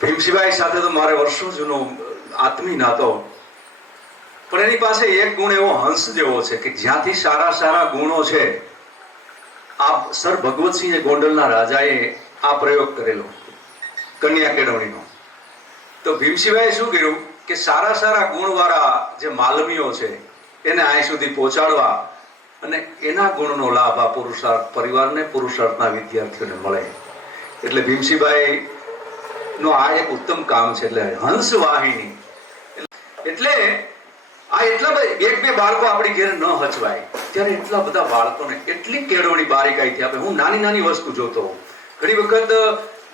ભીમસિંહભાઈ સાથે તો મારે વર્ષો જૂનો આત્મી નાતો, પણ એની પાસે એક ગુણ એવો હંસ જેવો છે કે જ્યાંથી સારા સારા ગુણો છે, આ સર ભગવતસિંહ ગોંડલના રાજાએ આ પ્રયોગ કરેલો કન્યા કેળવણીનો. તો ભીમસિંહભાઈએ શું કર્યું કે સારા સારા ગુણવાળા જે માલવીઓ છે એને અહીં સુધી પહોંચાડવા અને એના ગુણનો લાભ આ પુરુષાર્થ પરિવારને, પુરુષાર્થના વિદ્યાર્થીઓને મળે. એટલે ભીમસિંહભાઈ નો આ એક ઉત્તમ કામ છે. એટલે હંસ વાહિની એટલે આ એટલા બધા એક બે બાળકો આપણી ઘેર ન હચવાય ત્યારે એટલા બધા બાળકોને એટલી કેળવણી બારીકાઈથી આપે. હું નાની નાની વસ્તુ જોતો હોઉં. ઘણી વખત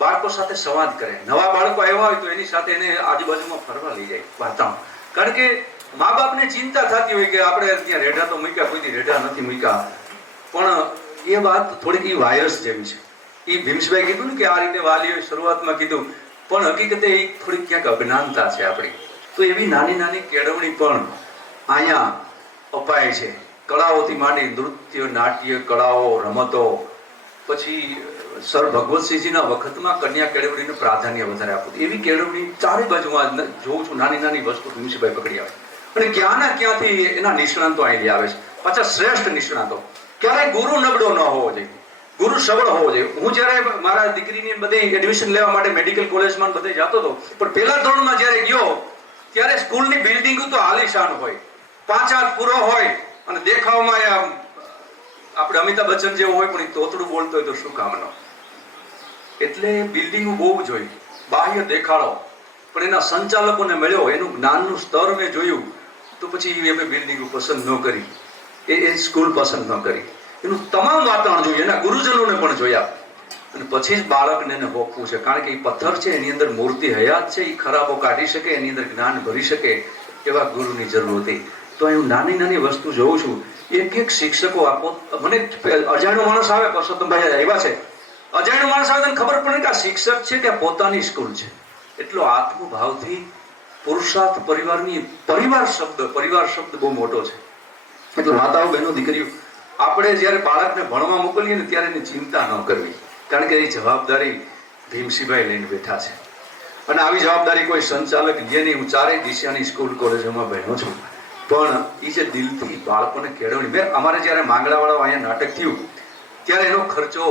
બાળકો સાથે સંવાદ કરે. નવા બાળકો આવ્યા હોય તો એની સાથે એને આજુબાજુમાં ફરવા લઈ જાય વાતાવરણ. કારણ કે મા બાપને ચિંતા થતી હોય કે આપણે ત્યાં રેઢા તો મૂક્યા, કોઈથી રેઢા નથી મૂક્યા. પણ એ વાત થોડીક એ વાયરસ જેવી છે. એ ભીમસિંહભાઈ કીધું ને કે આ રીતે વાલીઓએ શરૂઆતમાં કીધું, પણ હકીકતે એ થોડીક ક્યાંક અજ્ઞાનતા છે આપણી. તો એવી નાની નાની કેળવણી પણ અહીંયા અપાય છે. કળાઓથી માંડી નૃત્ય, નાટ્ય, કળાઓ, રમતો. પછી સર ભગવતસિંહજીના વખતમાં કન્યા કેળવણીને પ્રાધાન્ય વધારે આપવું. એવી કેળવણી ચારે બાજુમાં જોઉં છું. નાની નાની વસ્તુ ભીમસિંહભાઈ પકડી આવે અને ક્યાંના ક્યાંથી એના નિષ્ણાંતો અહીં આવે છે. પાછા શ્રેષ્ઠ નિષ્ણાંતો. ક્યારેય ગુરુ નબળો ન હોવો જોઈએ, ગુરુ સબળ હોવો જોઈએ. હું જયારે મારા દીકરીની બધે એડમિશન લેવા માટે મેડિકલ કોલેજમાં બધે જતો હતો, પણ પહેલા ધોરણમાં જયારે ગયો ત્યારે સ્કૂલની બિલ્ડિંગ તો આલીશાન હોય, 5 હાથ પૂરો હોય અને દેખાવમાં આપણે અમિતાભ બચ્ચન જેવો હોય, પણ એ તોતડું બોલતો હોય તો શું કામનો. એટલે બિલ્ડિંગો બહુ જ હોય, બાહ્ય દેખાડો. પણ એના સંચાલકોને મળ્યો, એનું જ્ઞાનનું સ્તર મેં જોયું, તો પછી અમે બિલ્ડિંગો પસંદ ન કરી, એ સ્કૂલ પસંદ ન કરી. એનું તમામ વાતાવરણ જોયું, એના ગુરુજનોને પણ જોયા અને પછી જ બાળકને એને હોપવું છે. કારણ કે એ પથ્થર છે, એની અંદર મૂર્તિ હયાત છે, એ ખરાબો કાઢી શકે, એની અંદર જ્ઞાન ભરી શકે એવા ગુરુની જરૂર હતી. તો હું નાની નાની વસ્તુ જોઉં છું. એક એક શિક્ષકો આપો. મને અજાણ્યો માણસ આવે, પરસોત્તમભાઈ આવ્યા છે, અજાણ્યો માણસ આવે તો ખબર પડે કે આ શિક્ષક છે કે આ પોતાની સ્કૂલ છે. એટલો આત્મભાવથી પુરુષાર્થ પરિવાર શબ્દ બહુ મોટો છે. એટલે માતાઓ, બહેનો, દીકરીઓ, આપણે જયારે બાળકને ભણવા મોકલીએ ને ત્યારે એની ચિંતા ન કરવી. કારણ કે એ જવાબદારી ભીમસિંહભાઈ લઈને બેઠા છે અને આવી જવાબદારી કોઈ સંચાલક લે નહીં. હું ચારેય દિશાની સ્કૂલ કોલેજોમાં બહેનો છું, પણ એ જે દિલથી બાળકોને કેળવણી. અમારે જયારે માંગણાવાળા અહીંયા નાટક થયું ત્યારે એનો ખર્ચો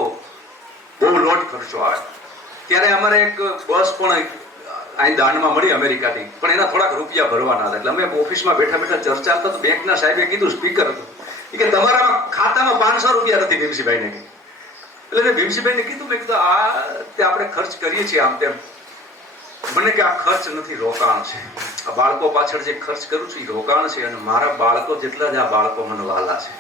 બહુ લોટ ખર્ચો આવે. ત્યારે અમારે એક બસ પણ અહીં દાનમાં મળી અમેરિકાથી, પણ એના થોડાક રૂપિયા ભરવાના હતા. એટલે અમે ઓફિસમાં બેઠા બેઠા ચર્ચા કરતા તો બેંકના સાહેબે કીધું, સ્પીકર હતું, કે તમારા ખાતામાં 500 રૂપિયા નથી ભીમસિંહભાઈને. એટલે મેં ભીમસિંહભાઈને કીધું, મેં કીધું આ તે આપણે ખર્ચ કરીએ છીએ આમ તેમ. મને કે આ ખર્ચ નથી, રોકાણ છે. આ બાળકો પાછળ જે ખર્ચ કરું છું એ રોકાણ છે અને મારા બાળકો જેટલા જ આ બાળકો મને વાલા છે.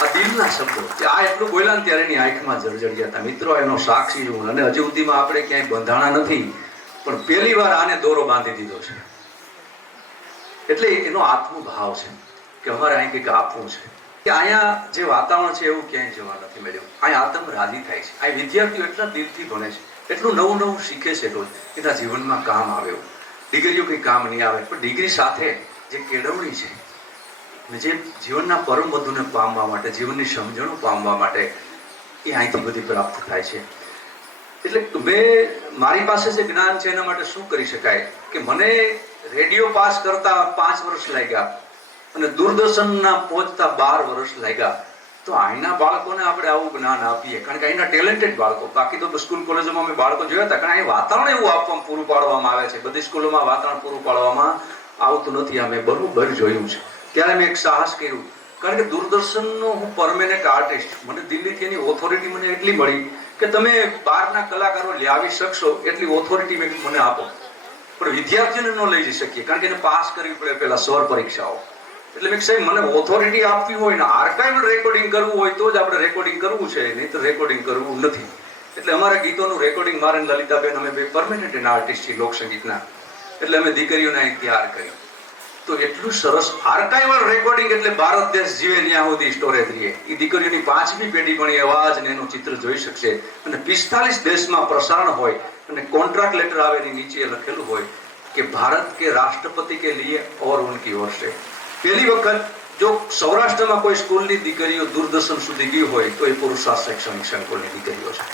આ દિલના શબ્દો. આ એટલું બોલ્યા ને ત્યારે એની આંખમાં જળજળિયા હતા. મિત્રો, એનો સાક્ષી છું અને હજી સુધીમાં આપણે ક્યાંય બંધાણા નથી, પણ પહેલી વાર આને દોરો બાંધી દીધો છે. એટલે એનો આત્મભાવ છે કે અમારે અહીં કંઈક આપવું છે. કે અહીંયા જે વાતાવરણ છે એવું ક્યાંય જોવા નથી મળ્યું. અહીંયા આતંક રાજી થાય છે. આ વિદ્યાર્થીઓ એટલા દિલથી ભણે છે, એટલું નવું નવું શીખે છે, રોજ એના જીવનમાં કામ આવે. ડિગ્રીઓ કંઈ કામ નહીં આવે, પણ ડિગ્રી સાથે જે કેળવણી છે ને જે જીવનના પરમ વધુને પામવા માટે, જીવનની સમજણો પામવા માટે, એ અહીંથી બધી પ્રાપ્ત થાય છે. એટલે મારી પાસે જે જ્ઞાન છે એના માટે શું કરી શકાય કે મને રેડિયો પાસ કરતા 5 વર્ષ લાગ્યા અને દૂરદર્શનના પહોંચતા 12 વર્ષ લાગ્યા. તો અહીંના બાળકોને આપણે આવું જ્ઞાન આપીએ, કારણ કે અહીંના ટેલેન્ટેડ બાળકો. બાકી તો સ્કૂલ કોલેજોમાં અમે બાળકો જોયા હતા, કારણ અહીં વાતાવરણ એવું આપવામાં પૂરું પાડવામાં આવે છે. બધી સ્કૂલોમાં વાતાવરણ પૂરું પાડવામાં આવતું નથી. અમે બરોબર જોયું છે. ત્યારે મેં એક સાહસ કર્યું, કારણ કે દૂરદર્શનનો હું પરમેનન્ટ આર્ટિસ્ટ. મને દિલ્હીથી એની ઓથોરિટી મને એટલી મળી કે તમે બહારના કલાકારો લાવી શકશો એટલી ઓથોરિટી મને આપો, પણ વિદ્યાર્થીઓને ન લઈ જઈ શકીએ, કારણ કે એને પાસ કરવી પડે પેલા સ્વર પરીક્ષાઓ. એટલે મેં સાહેબ મને ઓથોરિટી આપવી હોય ને આર્કાઇવલ રેકોર્ડિંગ કરવું હોય તો જ આપણે રેકોર્ડિંગ કરવું છે, નહીં તો રેકોર્ડિંગ કરવું નથી. એટલે અમારા ગીતોનું રેકોર્ડિંગ મારે લલિતાબેન અમે બે પરમેનન્ટ એના આર્ટિસ્ટ છીએ લોકસંગીતના. એટલે અમે દીકરીઓને અહીં તૈયાર કરી. તો એટલું સરસ આર્કાઇવલ રેકોર્ડિંગ. એટલે ભારત દેશ જીવે ત્યાં સુધી સ્ટોરેજ રહીએ. એ દીકરીઓની 5મી પેઢી પણ એ અવાજ ને એનું ચિત્ર જોઈ શકશે. અને 45 દેશમાં પ્રસારણ હોય અને કોન્ટ્રાક્ટ લેટર આવે એની નીચે લખેલું હોય કે ભારત કે રાષ્ટ્રપતિ કે લીએ ઓર ઉનકી ઓર સે. પહેલી વખત જો સૌરાષ્ટ્રમાં કોઈ સ્કૂલની દીકરીઓ દૂરદર્શન સુધી ગઈ હોય તો એ પુરુષાર્થ શૈક્ષણિક સંકુલની દીકરીઓ છે.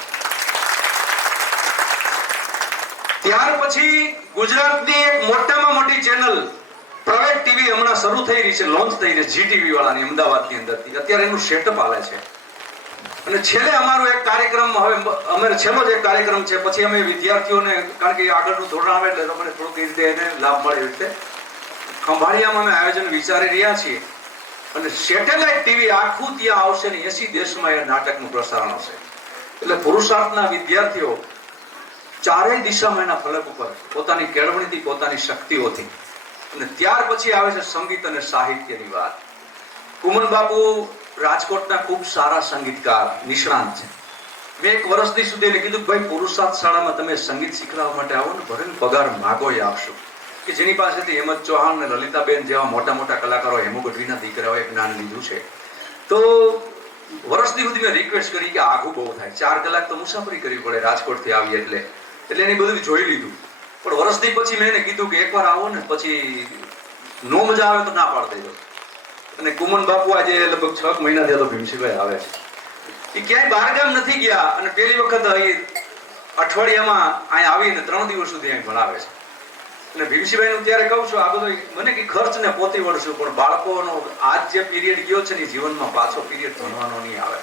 ત્યાર પછી ગુજરાતની એક મોટામાં મોટી ચેનલ પ્રાઇવેટ ટીવી હમણાં શરૂ થઈ રહી છે, લોન્ચ થઈ રહી છે, જીટીવી વાળાની અમદાવાદની અંદરથી. અત્યારે એનું સેટઅપ હાલે છે. અને છેલ્લે અમારો એક કાર્યક્રમ, હવે અમારે છેલ્લો જ એક કાર્યક્રમ છે, પછી અમે વિદ્યાર્થીઓને, કારણ કે આગળનું ધોરણ આવે એટલે અમને થોડુંક એ રીતે એને લાભ મળે એ રીતે ખંભાળિયામાં અમે આયોજન વિચારી રહ્યા છીએ. અને સેટેલાઇટ ટીવી આખું ત્યાં આવશે ને 80 દેશમાં એ નાટકનું પ્રસારણ હશે. એટલે પુરુષાર્થના વિદ્યાર્થીઓ ચારેય દિશામાં એના ફલક ઉપર પોતાની કેળવણીથી, પોતાની શક્તિઓથી. અને ત્યાર પછી આવે છે સંગીત અને સાહિત્યની વાત. કુમન બાપુ રાજકોટના ખૂબ સારા સંગીતકાર, નિષ્ણાંત છે. મેં 1 વર્ષથી સુધી એને કીધું કે ભાઈ પુરુષાર્થ શાળામાં તમે સંગીત શીખવાડવા માટે આવો ને, ભલે પગાર માગો એ આપશો. કે જેની પાસેથી હેમંત ચૌહાણ ને લલિતાબેન જેવા મોટા મોટા કલાકારો, હેમુ ગઢવીના દીકરાઓએ જ્ઞાન લીધું છે. તો વર્ષથી સુધી મેં રિક્વેસ્ટ કરી કે આઘું બહુ થાય, 4 કલાક તો મુસાફરી કરવી પડે રાજકોટથી આવીએ એટલે એની બધું જોઈ લીધું. પણ વર્ષથી પછી મેં એને કીધું કે એકવાર આવો ને, પછી નો મજા આવે તો ના પાડી દેજો. અને કુમન બાપુ આજે લગભગ 6 મહિના થયા તો ભીમસિંહભાઈ આવે છે. એ ક્યાંય બહારગામ નથી ગયા અને પહેલી વખત અહીં અઠવાડિયામાં અહીં આવીને 3 દિવસ સુધી અહીં ભણાવે છે. અને ભીમસિંહભાઈ નું ત્યારે કહું છું, આ બધો મને કે ખર્ચ ને પોતી વળશું, પણ બાળકોનો આજ જે પીરિયડ ગયો છે ને જીવનમાં પાછો પીરિયડ ભણવાનો નહીં આવે.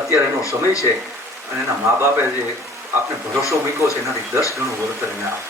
અત્યારે એનો સમય છે અને એના મા બાપે જે આપને ભરોસો મૂક્યો છે એનાથી 10 ગણું વળતર એને આપે.